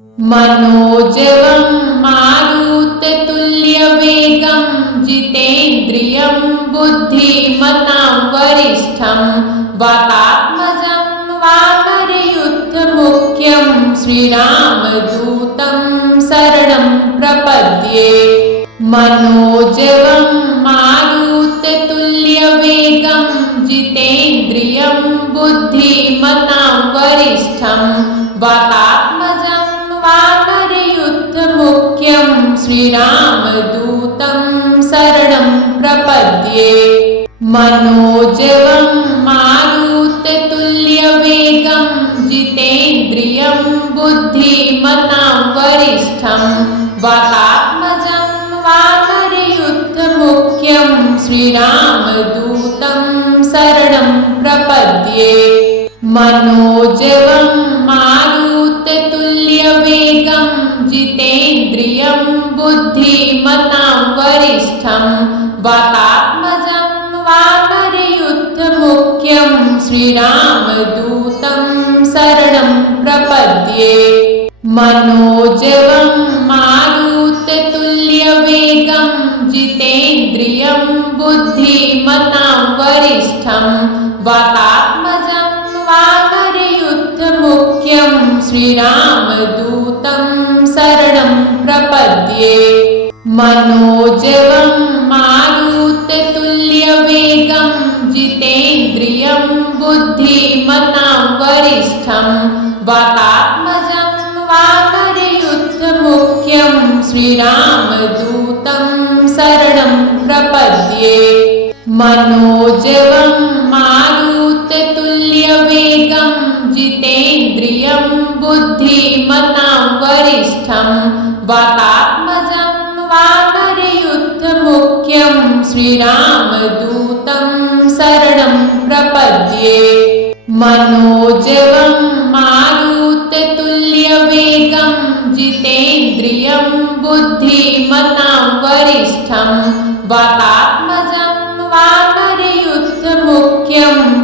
मनोजवं मारुततुल्यवेगं जितेन्द्रियं बुद्धिमतां वरिष्ठं वातात्मजं वानरयुद्धमुख्यं श्रीरामदूतं शरणं प्रपद्ये। मनोजवं मारुततुल्यवेगं जितेन्द्रियं बुद्धिमतां वरिष्ठं वातात्मजं वानरयुद्धमुख्यं श्रीरामदूतं शरणं प्रपद्ये। मनोजवं मारुततुल्यवेगं जितेन्द्रियं बुद्धिमतां वरिष्ठं वातात्मजं वानरयुद्धमुख्यं श्रीरामदूतं शरणं प्रपद्ये। मनोजवं मारुततुल्यवेगं जितेन्द्रियं बुद्धिमतां वरिष्ठं वातात्मजं वानरयुद्धमुख्यं श्रीरामदूतं शरणं प्रपद्ये। मनोजवं मारुततुल्यवेगं जितेन्द्रियं बुद्धिमतां वरिष्ठं वातात्मजं वानरयुद्धमुख्यं श्रीरामदूतं शरणं प्रपद्ये। मनोजवं मारुततुल्यवेगं जितेन्द्रियं बुद्धिमतां वरिष्ठं वातात्मजं वानरयुद्धमुख्यं श्रीरामदूतं शरणं प्रपद्ये। मनोजवं मारुततुल्यवेगं जितेन्द्रियं बुद्धिमतां वरिष्ठं वातात्मजं वानरयुद्धमुख्यं श्रीरामदूतं शरणं प्रपद्ये। मनोजवं मारुततुल्यवेगं जितेन्द्रियं बुद्धिमतां वरिष्ठं वातात्मजं वानरयुद्धमुख्यं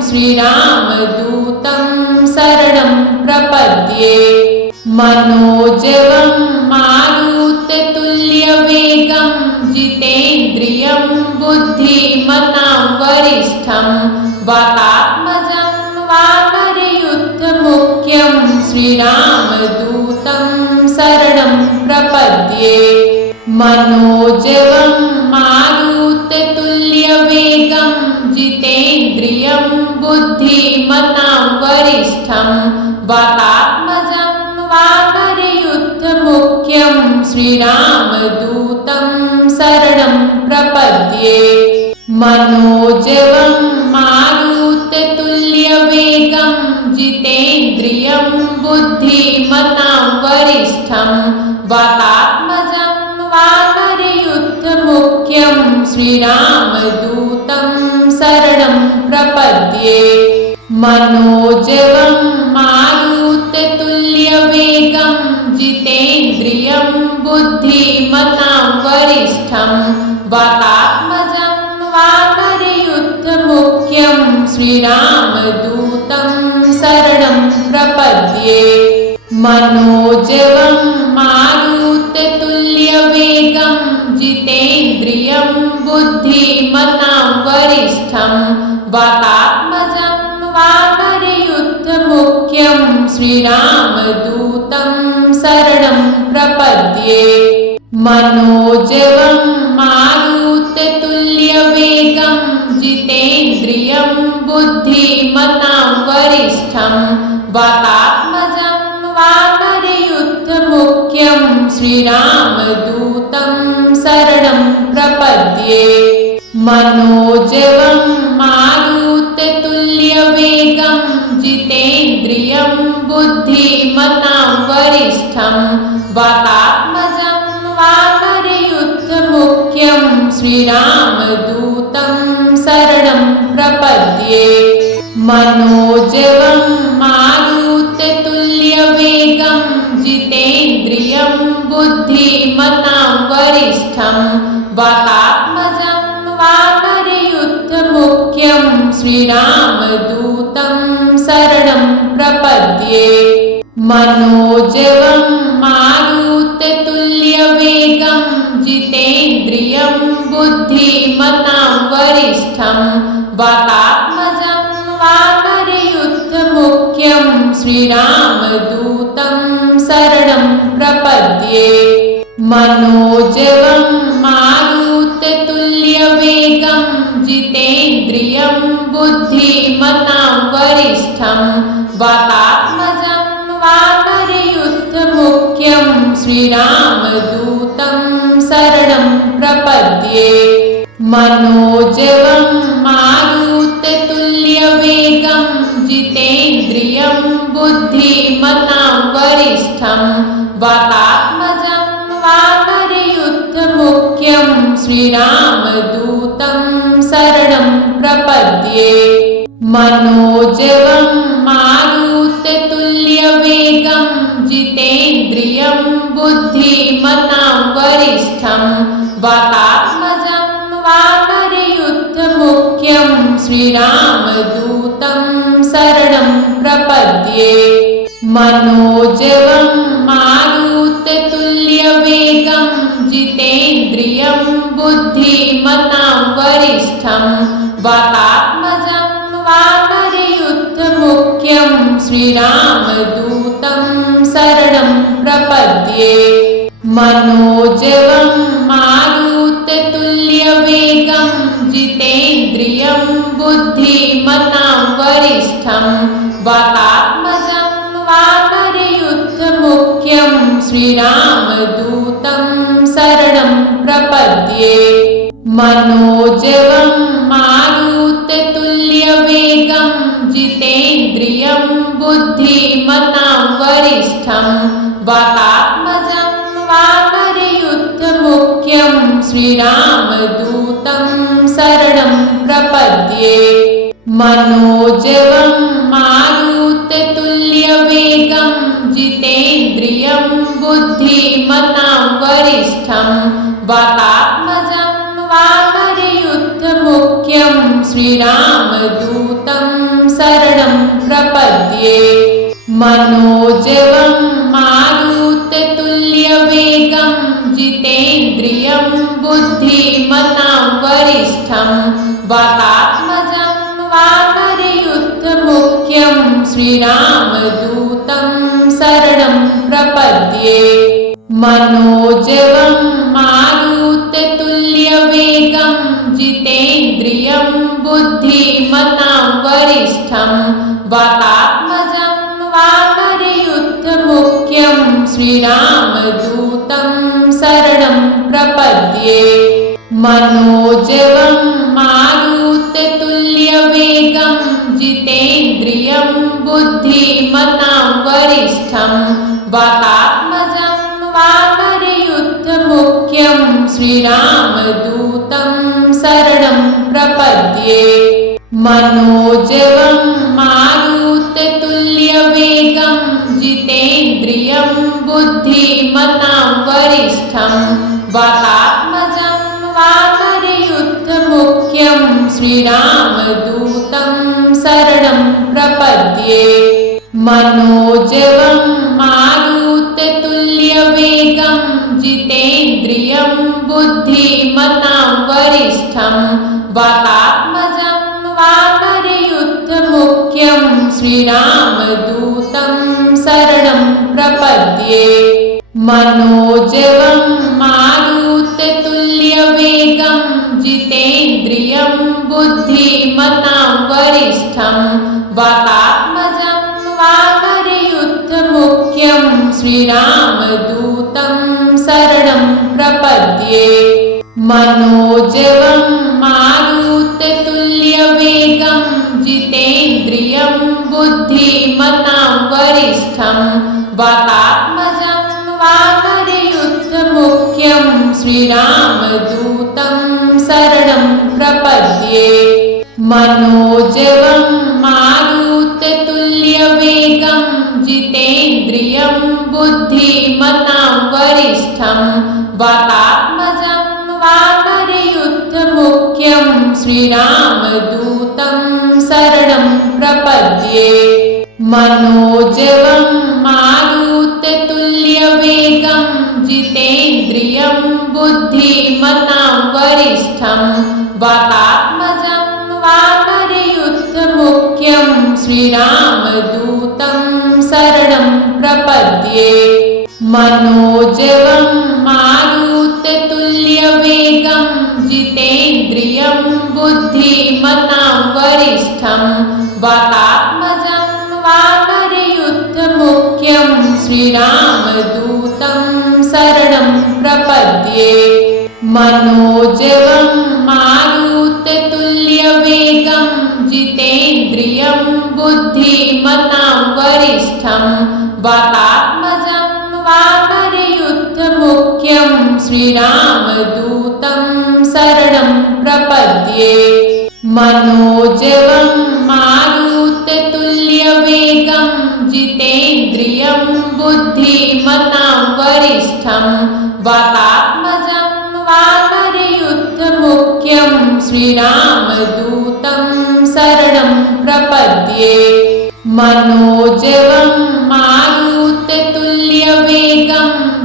श्रीरामदूतं शरणं प्रपद्ये। मनोजवं मारुततुल्यवेगं जितेन्द्रियं बुद्धिमतां वरिष्ठं वातात्मजं वानरयुद्धमुख्यं श्रीरामदूतं शरणं प्रपद्ये। मनोजवं मारुततुल्यवेगं जितेन्द्रियं बुद्धिमतां वरिष्ठं वातात्मजं वानरयुद्धमुख्यं श्रीरामदूतं शरणं प्रपद्ये। मनोजवं मारुततुल्यवेगं जितेन्द्रियं बुद्धिमतां वरिष्ठं वातात्मजं वानरयुद्धमुख्यं श्रीरामदूतं शरणं प्रपद्ये। मनोजवं मारुततुल्यवेगं जितेन्द्रियं बुद्धिमतां वरिष्ठं वातात्मजं वानरयुद्धमुख्यं श्रीरामदूतं शरणं प्रपद्ये। मनोजवं मारुततुल्यवेगं जितेन्द्रियं बुद्धिमतां वरिष्ठं वातात्मजं वानरयुद्धमुख्यं श्रीरामदूतं शरणं प्रपद्ये। मनोजवं मारुततुल्यवेगं जितेन्द्रियं बुद्धिमतां वरिष्ठं वातात्मजं वानरयुद्धमुख्यं श्रीरामदूतं शरणं प्रपद्ये। मनोजवं मारुततुल्यवेगं जितेन्द्रियं बुद्धिमतां वरिष्ठं वातात्मजं वानरयुद्धमुख्यं श्रीरामदूतं शरणं प्रपद्ये। मनोजवं मारुततुल्यवेगं जितेन्द्रियं बुद्धिमतां वरिष्ठं वातात्मजं वानरयुद्धमुख्यं श्रीरामदूतं शरणं प्रपद्ये। मनोजवं वरिष्ठं वातात्मजं वानरयुद्धमुख्यं श्रीरामदूतं शरणं प्रपद्ये मनोजवं मारुततुल्यवेगं जितेन्द्रियं बुद्धिमतां वरिष्ठं वातात्मजं वानरयुद्धमुख्यं श्रीरामदूतं शरणं प्रपद्ये मनोजवं मारुततुल्यवेगं जितेन्द्रियं बुद्धिमतां वरिष्ठं वातात्मजं वानरयुद्धमुख्यं श्रीरामदूतं शरणं प्रपद्ये मनोजवं मारुततुल्यवेगं जितेन्द्रियं बुद्धिमतां वरिष्ठं वातात्मजं वानरयुद्धमुख्यं श्रीरामदूतं शरणं प्रपद्ये मनोजवं मारुततुल्यवेगं जितेन्द्रियं बुद्धिमतां वरिष्ठं वातात्मजं वानरयुद्धमुख्यं श्रीरामदूतं शरणं प्रपद्ये मनोजवं मारुततुल्यवेगं जितेन्द्रियं बुद्धिमतां वरिष्ठं वातात्मजं वानरयुद्धमुख्यं श्रीरामदूतं शरणं प्रपद्ये मनोजवं मारुततुल्यवेगं जितेन्द्रियं बुद्धिमतां वरिष्ठं वातात्मजं वानरयुद्धमुख्यं श्रीरामदूतं शरणं प्रपद्ये मनोजवं मारुततुल्यवेगं जितेन्द्रियं बुद्धिमतां वरिष्ठं वातात्मजं वानरयुद्धमुख्यं श्रीरामदूतं शरणं प्रपद्ये मनोजवं मारुततुल्यवेगं जितेन्द्रियं बुद्धिमतां वरिष्ठं वातात्मजं वानरयुद्धमुख्यं श्रीरामदूतं शरणं प्रपद्ये मनोजवं मारुततुल्यवेगं जितेन्द्रियं बुद्धिमतां वरिष्ठं वातात्मजं वानरयुद्धमुख्यं श्रीरामदूतं शरणं प्रपद्ये मनोजवं मारुततुल्यवेगं जितेन्द्रियं बुद्धिमतां वरिष्ठं वातात्मजं वानरयुद्धमुख्यं श्रीरामदूतं शरणं प्रपद्ये मनोजवं मारुततुल्यवेगं जितेन्द्रियं बुद्धिमतां वरिष्ठं वातात्मजं वानरयुद्धमुख्यं श्रीरामदूतं शरणं प्रपद्ये मनोजवं मारुततुल्यवेगं जितेन्द्रियं बुद्धिमतां वरिष्ठं वातात्मजं वानरयुद्धमुख्यं श्रीरामदूतं शरणं प्रपद्ये मनोजवं मारुततुल्यवेगं जितेन्द्रियं बुद्धिमतां वरिष्ठं वातात्मजं वानरयुद्धमुख्यं श्रीरामदूतं शरणं प्रपद्ये मनोजवं मारुततुल्यवेगं जितेन्द्रियं बुद्धिमतां वरिष्ठं वातात्मजं वानरयुद्धमुख्यं श्रीरामदूतं शरणं प्रपद्ये मनोजवं मारुततुल्यवेगं जितेन्द्रियं बुद्धिमतां वरिष्ठं वातात्मजं वानरयुद्धमुख्यं श्रीरामदूतं शरणं प्रपद्ये मनोजवं मारुततुल्यवेगं जितेन्द्रियं बुद्धिमतां वरिष्ठं वातात्मजं श्रीरामदूतं शरणं प्रपद्ये मनोजवं मारुततुल्यवेगं जितेन्द्रियं बुद्धिमतां वरिष्ठं वातात्मजं वानरयुद्धमुख्यं श्रीरामदूतं शरणं प्रपद्ये मनोजवं मारुततुल्यवेगं जितेन्द्रियं बुद्धिमतां वरिष्ठं वातात्मजं वानरयुद्धमुख्यं श्रीरामदूतं शरणं प्रपद्ये मनोजवं मारुततुल्यवेगं जितेन्द्रियं बुद्धिमतां वरिष्ठं वातात्मजं वानरयुद्धमुख्यं श्रीरामदूतं शरणं प्रपद्ये मनोजवं मारुततुल्यवेगं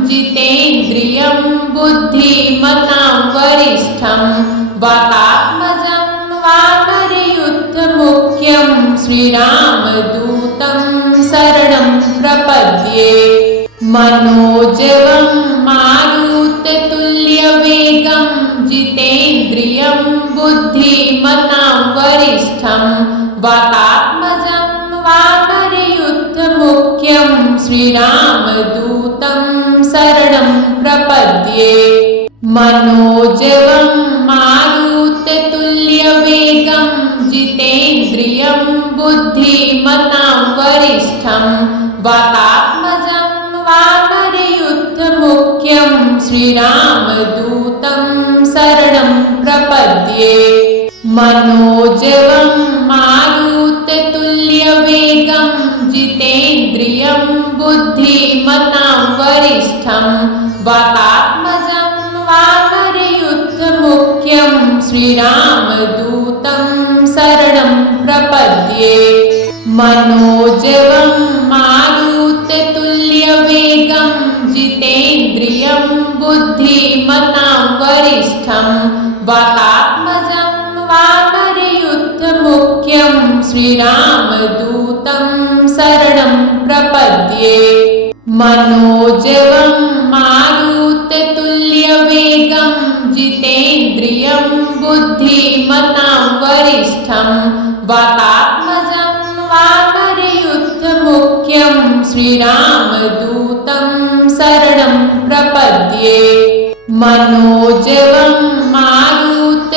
जितेन्द्रियं बुद्धिमतां वरिष्ठं वातात्मजं वानरयुद्धमुख्यं श्रीरामदूतं शरणं प्रपद्ये मनोजवं मारुततुल्यवेगं जितेन्द्रियं बुद्धिमतां वरिष्ठं वातात्मजं वानरयुद्धमुख्यं श्रीरामदूतं शरणं प्रपद्ये मनोजवं मारुततुल्यवेगं जितेन्द्रियं बुद्धिमतां वरिष्ठं वातात्मजं वानरयुद्धमुख्यं श्रीरामदूतं शरणं प्रपद्ये मनोजवं मारुततुल्यवेगं जितेन्द्रियं बुद्धिमतां वरिष्ठं वातात्मजं वानरयुद्धमुख्यं श्रीरामदूतं शरणं प्रपद्ये मनोजवं मारुततुल्यवेगं जितेन्द्रियं बुद्धिमतां वरिष्ठं वातात्मजं वानरयुद्धमुख्यं श्रीरामदूतं शरणं प्रपद्ये मनोजवं मारुततुल्यवेगं जितेन्द्रियं बुद्धिमतां वरिष्ठं वातात्मजं वानरयुद्धमुख्यं श्रीरामदूतं शरणं प्रपद्ये मनोजवं मारुततुल्यवेगं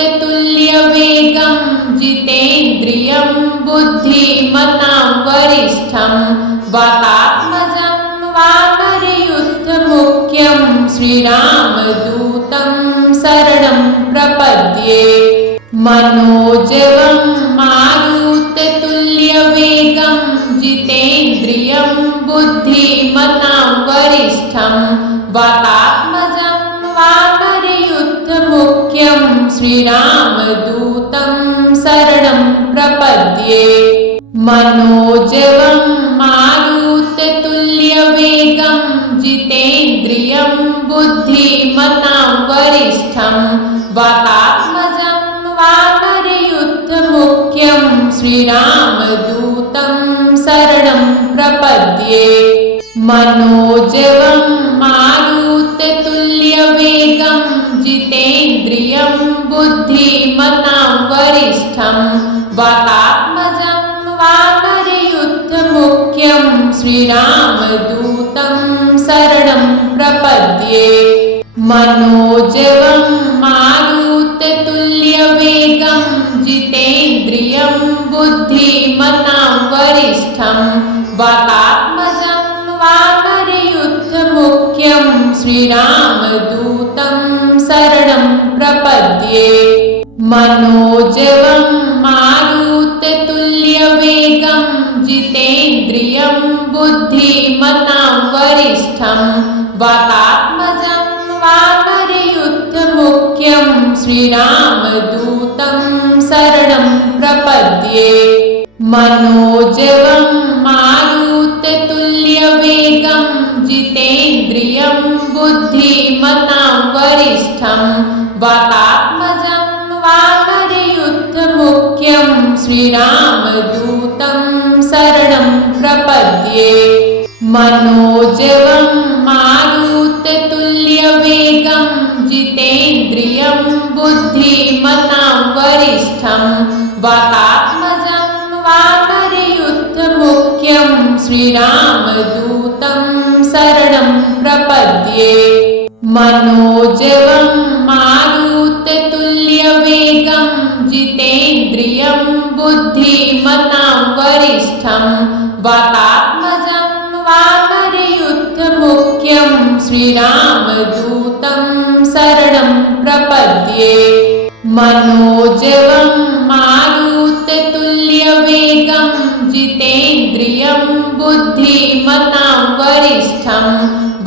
जितेन्द्रियं बुद्धिमतां वरिष्ठं वातात्मजं वानरयुद्धमुख्यं श्रीरामदूतं शरणं प्रपद्ये मनोजवं मारुततुल्यवेगं जितेन्द्रियं बुद्धिमतां वरिष्ठं वातात्मजं वानरयुद्धमुख्यं श्रीरामदूतं शरणं प्रपद्ये मनोजवं मारुततुल्यवेगं जितेन्द्रियं बुद्धिमतां वरिष्ठं वातात्मजं वानरयुद्धमुख्यं श्रीरामदूतं शरणं प्रपद्ये मनोजवं मारुततुल्यवेगं जितेन्द्रियं बुद्धिमतां वरिष्ठं वातात्मजं वानरयुद्धमुख्यं श्रीरामदूतं शरणं प्रपद्ये मनोजवं मारुततुल्यवेगं जितेन्द्रियं बुद्धिमतां वरिष्ठं वातात्मजं वानरयुद्धमुख्यं श्रीरामदूतं शरणं प्रपद्ये मनोजवं मारुततुल्यवेगं जितेन्द्रियं बुद्धिमतां वरिष्ठं वातात्मजं वानरयुद्धमुख्यं श्रीरामदूतं शरणं प्रपद्ये मनोजवं मारुततुल्यवेगं जितेन्द्रियं बुद्धिमतां वरिष्ठं वातात्मजं वानरयुद्धमुख्यं श्रीरामदूतं शरणं प्रपद्ये मनोजवं मारुततुल्यवेगं जितेन्द्रियं बुद्धिमतां वरिष्ठं वातात्मजं वानरयुद्धमुख्यं श्रीरामदूतं शरणं प्रपद्ये मनोजवं मारुततुल्यवेगं जितेन्द्रियं बुद्धिमतां वरिष्ठं वातात्मजं वानरयुद्धमुख्यं श्रीरामदूतं शरणं प्रपद्ये मनोजवं मारुततुल्यवेगं जितेन्द्रियं बुद्धिमतां वरिष्ठं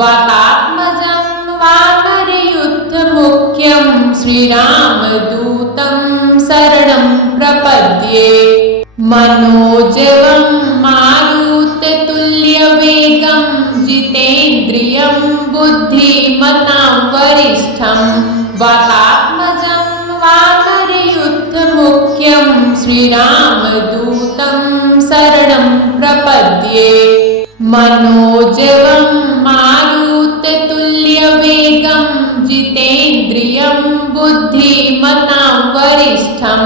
वातात्मजं वानरयुद्धमुख्यं श्रीरामदूतं शरणं प्रपद्ये मनोजवं मारुततुल्यवेगं जितेन्द्रियं बुद्धिमतां वरिष्ठं वातात्मजं वानरयुद्धमुख्यं श्रीरामदूतं शरणं प्रपद्ये मनोजवं मारुततुल्यवेगं जितेन्द्रियं बुद्धिमतां वरिष्ठं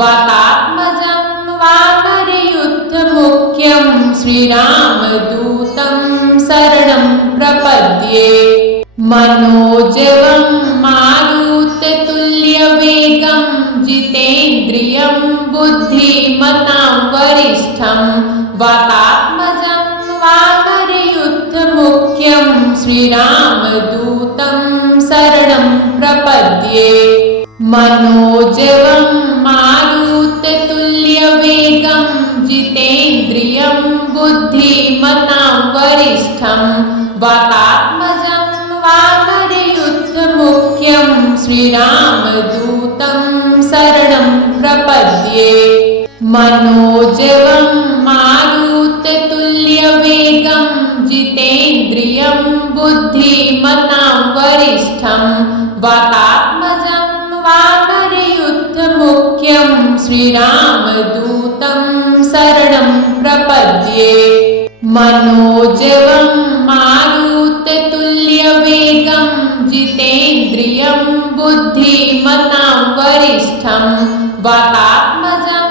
वातात्मजं वानरयुद्धमुख्यं श्रीरामदूतं शरणं प्रपद्ये मनोजवं मारुततुल्यवेगं जितेन्द्रियं बुद्धिमतां वरिष्ठं वातात्मजं वानरयुद्धमुख्यं श्रीरामदूतं शरणं प्रपद्ये मनोजवं मारुततुल्यवेगं जितेन्द्रियं बुद्धिमतां वरिष्ठं वातात्मजं वानरयुद्धमुख्यं श्रीरामदूतं शरणं प्रपद्ये मनोजवं मारुततुल्यवेगं जितेन्द्रियं बुद्धिमतां वरिष्ठं वातात्मजं वानरयुद्धमुख्यं श्रीरामदूतं शरणं प्रपद्ये मनोजवं मारुततुल्यवेगं जितेन्द्रियं बुद्धिमतां वरिष्ठं वातात्मजं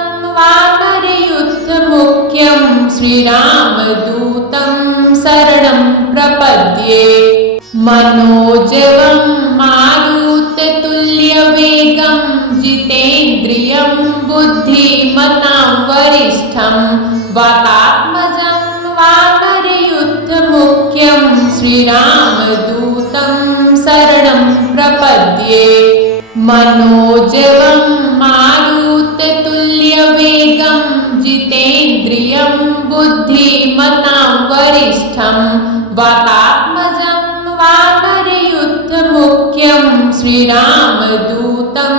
वानरयुद्धमुख्यं श्रीरामदूतं शरणं प्रपद्ये मनोजवं मारुततुल्यवेगं जितेन्द्रियं बुद्धिमतां वरिष्ठं वातात्मजं वानरयुद्धमुख्यं श्रीरामदूतं शरणं प्रपद्ये मनोजवं मारुततुल्यवेगं जितेन्द्रियं बुद्धिमतां वरिष्ठं वातात्मजं वानरयुद्धमुख्यं श्रीरामदूतं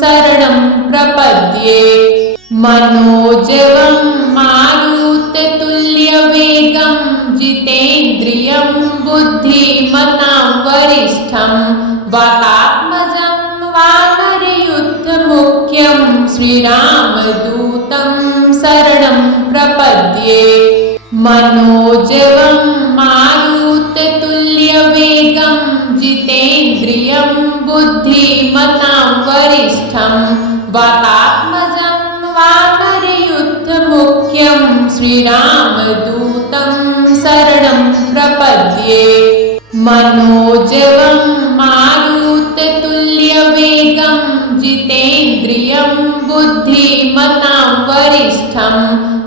शरणं प्रपद्ये मनोजवं मारुततुल्यवेगं जितेन्द्रियं बुद्धिमतां वरिष्ठं वातात्मजं वानरयुद्धमुख्यं श्रीरामदूतं शरणं प्रपद्ये मनोजवं मारुततुल्यवेगं जितेन्द्रियं बुद्धिमतां वरिष्ठं वातात्मजं वानरयुद्धमुख्यं श्रीरामदूतं शरणं प्रपद्ये मनोजवं मारुततुल्यवेगं जितेन्द्रियं बुद्धिमतां वरिष्ठं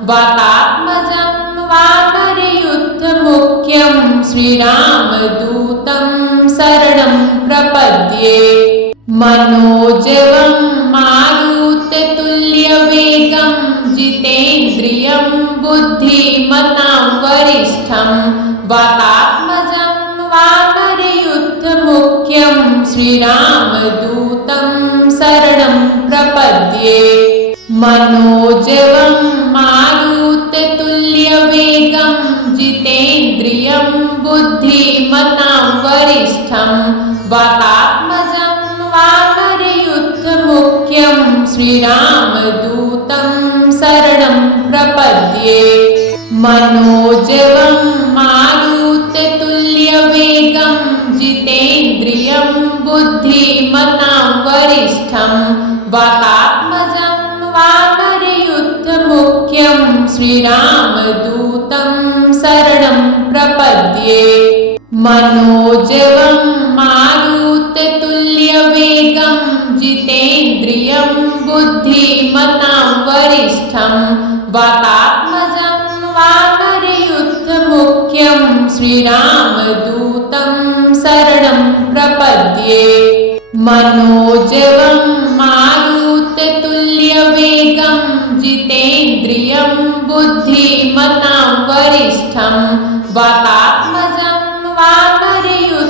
वातात्मजं वानरयुद्धमुख्यं श्रीरामदूतं शरणं प्रपद्ये मनोजवं मारुततुल्यवेगं जितेन्द्रियं बुद्धिमतां वरिष्ठं वातात्मजं वानरयुद्धमुख्यं श्रीरामदूतं शरणं प्रपद्ये मनोजवं मारुततुल्यवेगं जितेन्द्रियं बुद्धिमतां वरिष्ठं वातात्मजं वानरयुद्धमुख्यं श्रीरामदूतं शरणं प्रपद्ये मनोजवं मारुततुल्यवेगं जितेन्द्रियं बुद्धिमतां वरिष्ठं वातात्मजं वानरयुद्धमुख्यं श्रीरामदूतं शरणं प्रपद्ये। मनोजवं मारुततुल्यवेगं जितेन्द्रियं बुद्धिमतां वरिष्ठं वातात्मजं वानरयुद्धमुख्यं श्रीरामदूतं शरणं प्रपद्ये। मनोजवं मारुततुल्यवेगं जितेन्द्रियं बुद्धिमतां वरिष्ठं वातात्मजं वानरयुद्धमुख्यं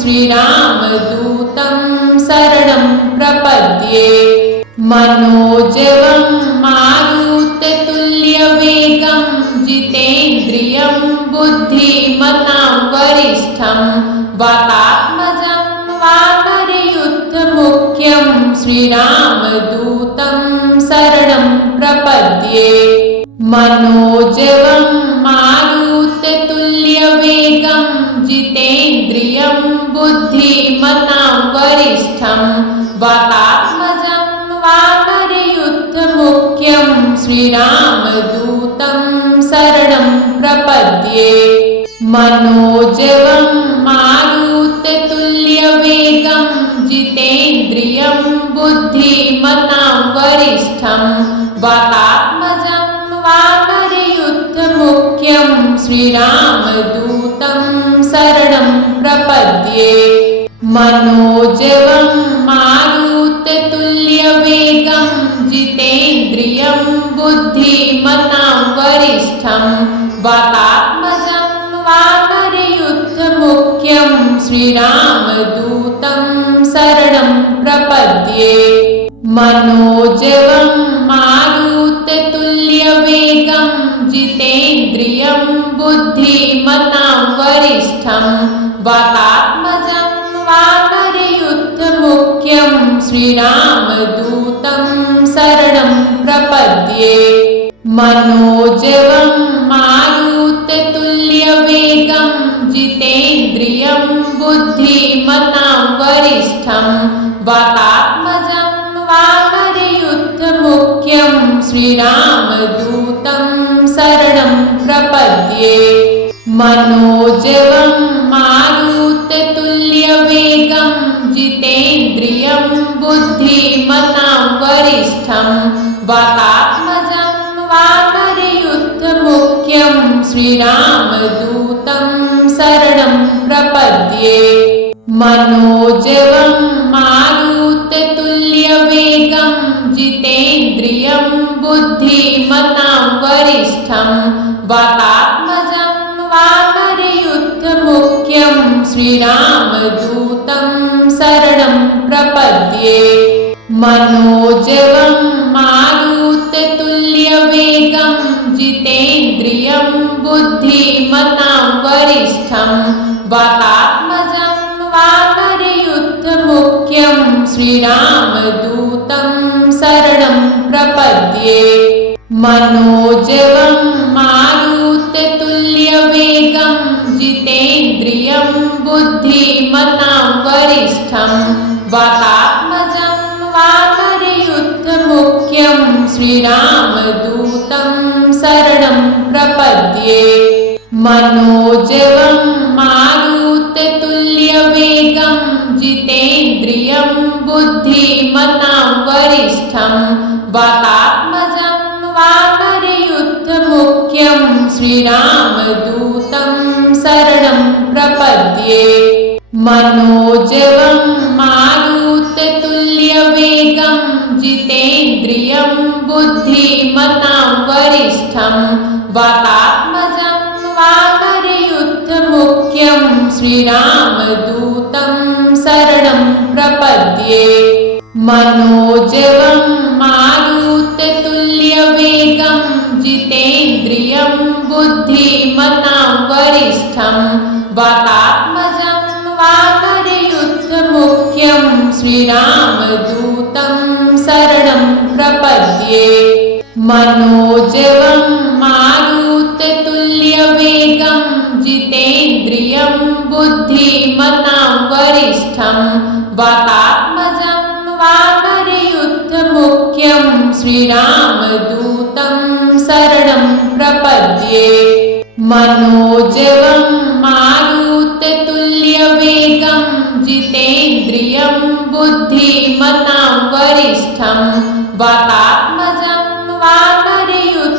श्रीरामदूतं शरणं प्रपद्ये। मनोजवं मारुततुल्यवेगं जितेन्द्रियं बुद्धिमतां वरिष्ठं वातात्मजं वानरयुद्धमुख्यं श्रीरामदूतं शरणं प्रपद्ये। मनोजवं मारुततुल्यवेगं जितेन्द्रियं बुद्धिमतां वरिष्ठं वातात्मजं वानरयुद्धमुख्यं श्रीरामदूतं शरणं प्रपद्ये। मनोजवं मारुततुल्यवेगं जितेन्द्रियं बुद्धिमतां वरिष्ठं वातात्मजं वानरयुद्धमुख्यं श्रीरामदूतं शरणं प्रपद्ये। मनोजवं मारुततुल्यवेगं जितेन्द्रियं बुद्धिमतां वरिष्ठं वातात्मजं वानरयुद्धमुख्यं श्रीरामदूतं शरणं प्रपद्ये। मनोजवं मारुततुल्यवेगं जितेन्द्रियं बुद्धिमतां वरिष्ठं वातात्मजं वानरयुद्धमुख्यं श्रीरामदूतं शरणं प्रपद्ये। मनोजवं मारुततुल्यवेगं जितेन्द्रियं बुद्धिमतां वरिष्ठं वातात्मजं वानरयुद्धमुख्यं श्रीरामदूतं शरणं प्रपद्ये। मनोजवं मारुततुल्यवेगं जितेन्द्रियं बुद्धिमतां वरिष्ठं वातात्मजं वानरयुद्धमुख्यं श्रीरामदूतं शरणं प्रपद्ये। मनोजवं मारुततुल्यवेगं जितेन्द्रियं बुद्धिमतां वरिष्ठं वातात्मजं वानरयुद्धमुख्यं श्रीरामदूतं शरणं प्रपद्ये। मनोजवं मारुततुल्यवेगं जितेन्द्रियं बुद्धिमतां वरिष्ठं वातात्मजं वानरयुद्धमुख्यं श्रीरामदूतं शरणं प्रपद्ये। मनोजवं मारुततुल्यवेगं जितेन्द्रियं बुद्धिमतां वरिष्ठं वातात्मजं वानरयुद्धमुख्यं श्रीरामदूतं शरणं प्रपद्ये। मनोजवं मारुततुल्यवेगं जितेन्द्रियं बुद्धिमतां वरिष्ठं वातात्मजं वानरयुद्धमुख्यं श्रीरामदूतं शरणं प्रपद्ये। मनोजवं मारुततुल्यवेगं जितेन्द्रियं बुद्धिमतां वरिष्ठं वातात्मजं वानरयुद्धमुख्यं श्रीरामदूतं शरणं प्रपद्ये। मनोजवं मारुततुल्यवेगं जितेन्द्रियं बुद्धिमतां वरिष्ठं वातात्मजं वानरयुद्धमुख्यं श्रीरामदूतं शरणं प्रपद्ये। मनोजवं बुद्धिमतां वरिष्ठं वातात्मजं वानरयुद्धमुख्यं श्रीरामदूतं शरणं प्रपद्ये। मनोजवं मारुततुल्यवेगं जितेन्द्रियं बुद्धिमतां वरिष्ठं वातात्मजं वानरयुद्धमुख्यं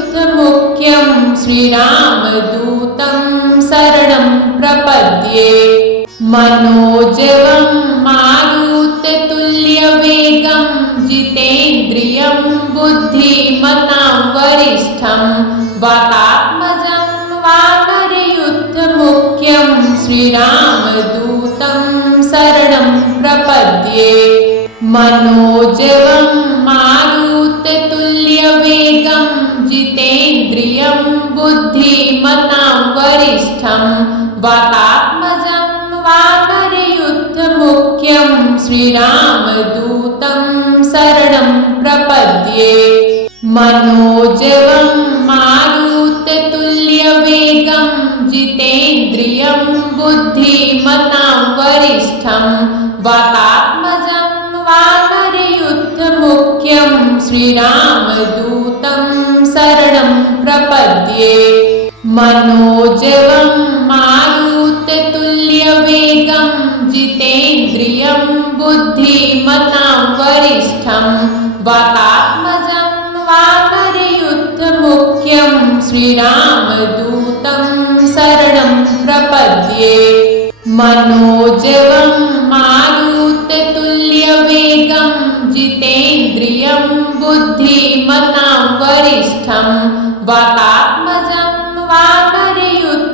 श्रीरामदूतं शरणं प्रपद्ये। मनोजवं मारुततुल्यवेगं जितेन्द्रियं बुद्धिमतां वरिष्ठं वातात्मजं वानरयुद्धमुख्यं श्रीरामदूतं शरणं प्रपद्ये। मनोजवं मारुततुल्यवेगं जितेन्द्रियं बुद्धिमतां वरिष्ठं वातात्मजं वानरयुद्धमुख्यं श्रीरामदूतं शरणं प्रपद्ये। मनोजवं मारुततुल्यवेगं जितेन्द्रियं बुद्धिमतां वरिष्ठं वातात्मजं वानरयुद्धमुख्यं श्रीरामदूतं शरणं प्रपद्ये। मनोजवं मारुततुल्यवेगं जितेन्द्रियं बुद्धिमतां वरिष्ठं वातात्मजं वानरयुद्धमुख्यं श्रीरामदूतं शरणं प्रपद्ये। मनोजवं मारुततुल्यवेगं जितेन्द्रियं बुद्धिमतां वरिष्ठं वातात्मजं वानरयुद्धमुख्यं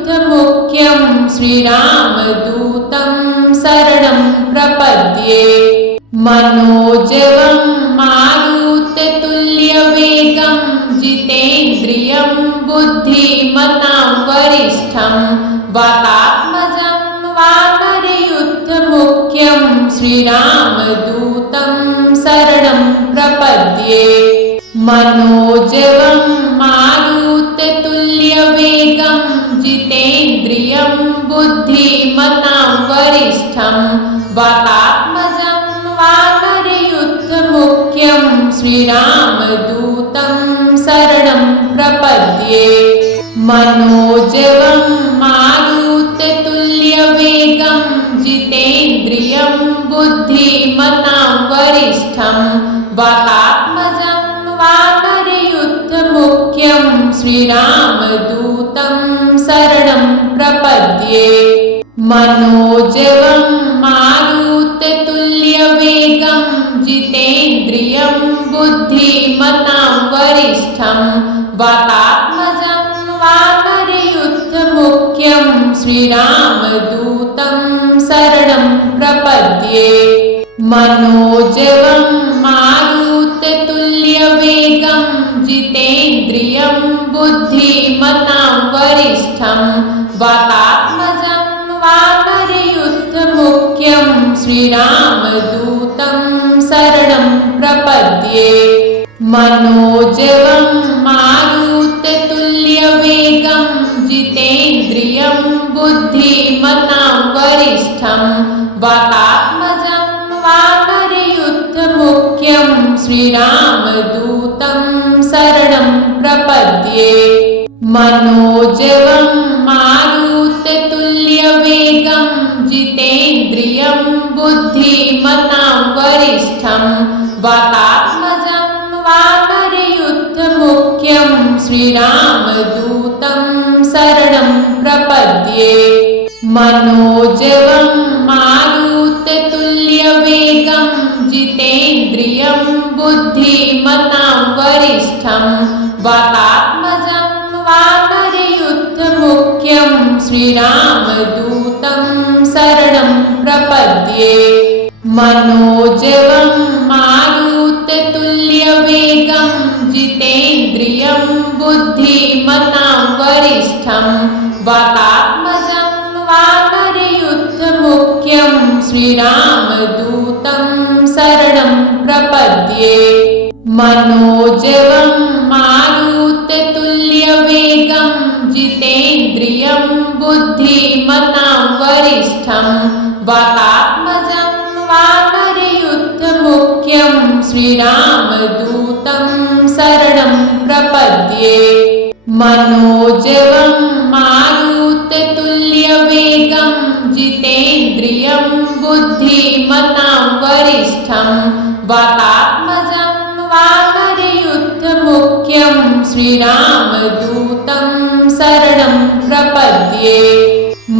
श्रीरामदूतं शरणं प्रपद्ये। मनोजवं मारुततुल्यवेगं जितेन्द्रियं बुद्धिमतां वरिष्ठं वातात्मजं वानरयुद्धमुख्यं श्रीरामदूतं शरणं प्रपद्ये। मनोजवं मारुततुल्यवेगं जितेन्द्रियं बुद्धिमतां वरिष्ठं वातात्मजं वानरयुद्धमुख्यं श्रीरामदूतं शरणं प्रपद्ये। मनोजवं मारुततुल्यवेगं जितेन्द्रियं बुद्धिमतां वरिष्ठं वातात्मजं वानरयुद्धमुख्यं श्रीरामदूतं शरणं प्रपद्ये। मनोजवं मारुततुल्यवेगं जितेन्द्रियं बुद्धिमतां वरिष्ठं वातात्मजं वानरयुद्धमुख्यं श्रीरामदूतं शरणं प्रपद्ये। मनोजवं मारुततुल्यवेगं जितेन्द्रियं बुद्धिमतां वरिष्ठं वातात्मजं वानरयुद्धमुख्यं श्रीरामदूतं शरणं प्रपद्ये। मनोजवं मारुततुल्यवेगं जितेन्द्रियं बुद्धिमतां वरिष्ठं वातात्मजं वानरयुद्धमुख्यं श्रीरामदूतं शरणं प्रपद्ये। मनोजवं मारुततुल्यवेगं जितेन्द्रियं बुद्धिमतां वरिष्ठं वातात्मजं वानरयुद्धमुख्यं श्रीरामदूतं शरणं प्रपद्ये। मनोजवं मारुततुल्यवेगं जितेन्द्रियं बुद्धिमतां वरिष्ठं वातात्मजं वानरयुद्धमुख्यं श्रीरामदूतं शरणं प्रपद्ये। मनोजवं मारुततुल्यवेगं जितेन्द्रियं बुद्धिमतां वरिष्ठं वातात्मजं वानरयुद्धमुख्यं श्रीरामदूतं शरणं प्रपद्ये। मनोजवं मारुततुल्यवेगं जितेन्द्रियं बुद्धिमतां वरिष्ठं वरिष्ठं वातात्मजं वानरयुद्धमुख्यं श्रीरामदूतं शरणं प्रपद्ये। मनोजवं मारुततुल्यवेगं जितेन्द्रियं बुद्धिमतां वरिष्ठं वातात्मजं वानरयुद्धमुख्यं श्रीरामदूतं शरणं प्रपद्ये।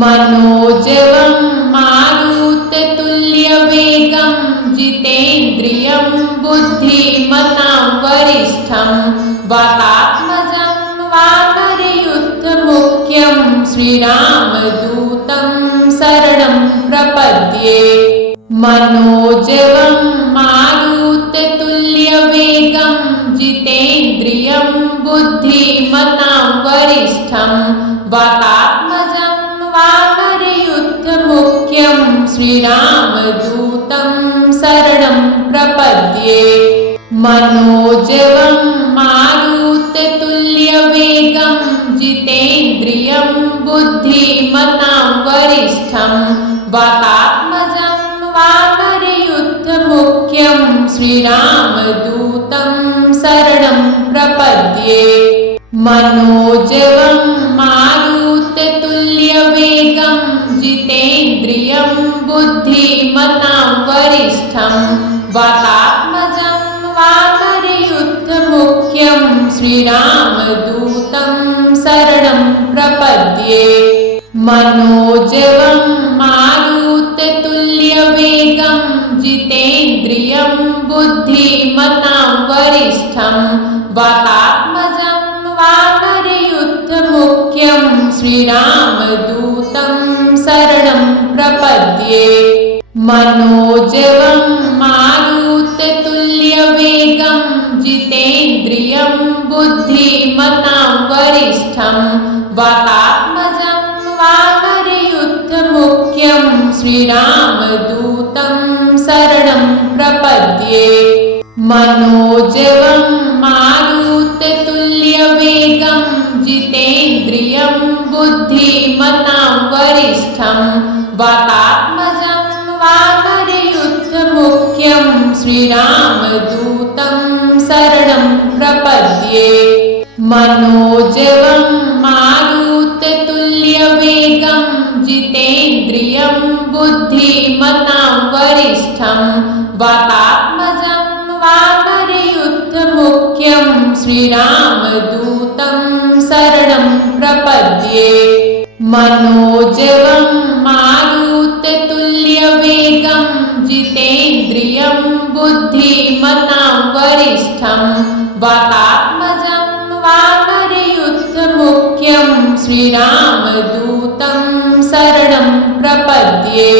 मनोजवं मारुततुल्यवेगं जितेन्द्रियं बुद्धिमतां वरिष्ठं वातात्मजं वानरयुद्धमुख्यं श्रीरामदूतं शरणं प्रपद्ये। मनोजवं मारुततुल्यवेगं जितेन्द्रियं बुद्धिमतां वरिष्ठं वातात्मजं वानरयुद्धमुख्यं श्रीरामदूतं शरणं प्रपद्ये। मनोजवं मारुततुल्यवेगं जितेन्द्रियं बुद्धिमतां वरिष्ठं वातात्मजं वानरयुद्धमुख्यं श्रीरामदूतं शरणं प्रपद्ये। मनोजवं मारुततुल्यवेगं जितेन्द्रियं बुद्धिमतां वरिष्ठं वातात्मजं वानरयुद्धमुख्यं श्रीरामदूतं शरणं प्रपद्ये। मनोजवं मारुततुल्यवेगं जितेन्द्रियं बुद्धिमतां वरिष्ठं वातात्मजं वानरयुद्धमुख्यं श्रीरामदूतं शरणं प्रपद्ये। मनोजवं मारुततुल्यवेगं जितेन्द्रियं बुद्धिमतां वरिष्ठं वातात्मजं वानरयुद्धमुख्यं श्रीरामदूतं शरणं प्रपद्ये। मनोजवं मारुततुल्यवेगं जितेन्द्रियं बुद्धिमतां वरिष्ठं वातात्मजं वानरयुद्धमुख्यं श्रीरामदूतं शरणं प्रपद्ये। मनोजवं मारुततुल्यवेगं जितेन्द्रियं बुद्धिमतां वरिष्ठं वातात्मजं वानरयुद्धमुख्यं श्रीरामदूतं शरणं प्रपद्ये। मनोजवं मारुततुल्यवेगं जितेन्द्रियं बुद्धिमतां वरिष्ठं वातात्मजं वानरयुद्धमुख्यं श्रीरामदूतं शरणं प्रपद्ये।